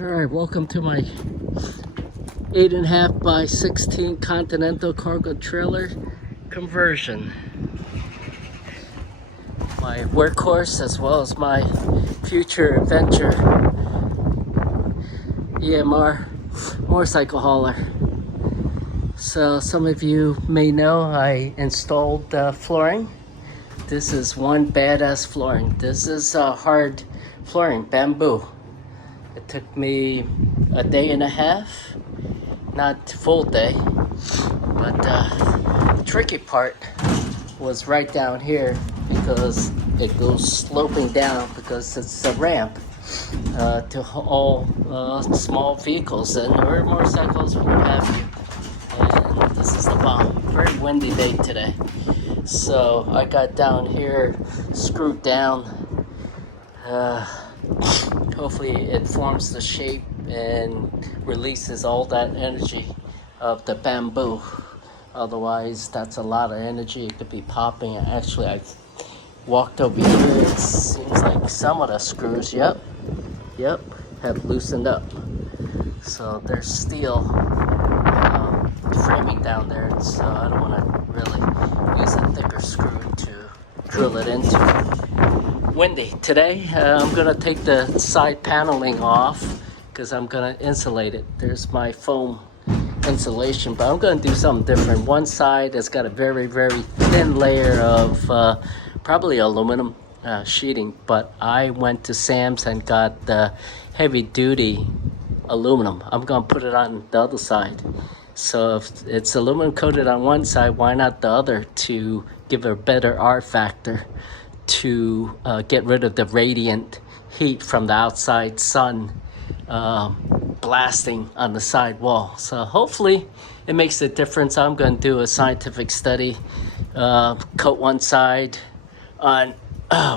Alright, welcome to my 8.5 by 16 Continental cargo trailer conversion. My workhorse as well as my future adventure EMR motorcycle hauler. So some of you may know I installed flooring. This is one badass flooring. This is hard flooring, bamboo. It took me a day and a half, not full day, but the tricky part was right down here because it goes sloping down because it's a ramp to all small vehicles or motorcycles, what have you. And this is the bomb. Very windy day today. So I got down here, screwed down. Hopefully it forms the shape and releases all that energy of the bamboo. Otherwise, that's a lot of energy. It could be popping. Actually, I walked over here. It seems like some of the screws, yep, have loosened up. So there's steel framing down there. So I don't want to really use a thicker screw to drill it into. Windy today. I'm gonna take the side paneling off because I'm gonna insulate it. There's my foam insulation, but I'm gonna do something different. One side has got a very thin layer of probably aluminum sheeting, but I went to Sam's and got the heavy duty aluminum. I'm gonna put it on the other side. So if it's aluminum coated on one side, why not the other to give a better R factor, to get rid of the radiant heat from the outside sun blasting on the side wall. So hopefully it makes a difference. I'm going to do a scientific study, coat one side on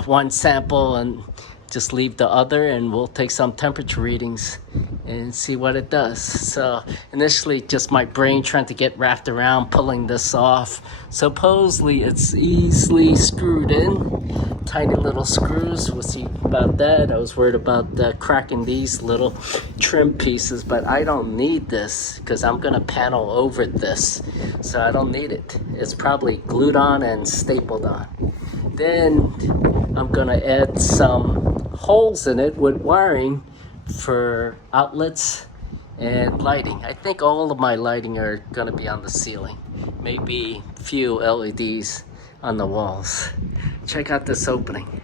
one sample and just leave the other, and we'll take some temperature readings and see what it does. So initially just my brain trying to get wrapped around pulling this off. Supposedly it's easily screwed in, tiny little screws. We'll see about that. I was worried about cracking these little trim pieces, but I don't need this because I'm gonna panel over this, so I don't need it. It's probably glued on and stapled on. Then I'm gonna add some holes in it with wiring for outlets and lighting. I think all of my lighting are gonna be on the ceiling. Maybe few LEDs on the walls. Check out this opening.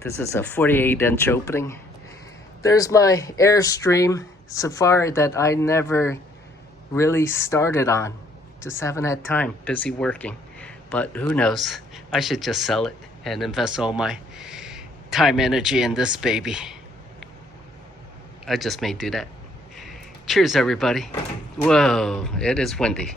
This is a 48-inch opening. There's my Airstream Safari that I never really started on. Just haven't had time, busy working. But who knows? I should just sell it and invest all my time, energy in this baby. I just may do that. Cheers, everybody. Whoa, it is windy.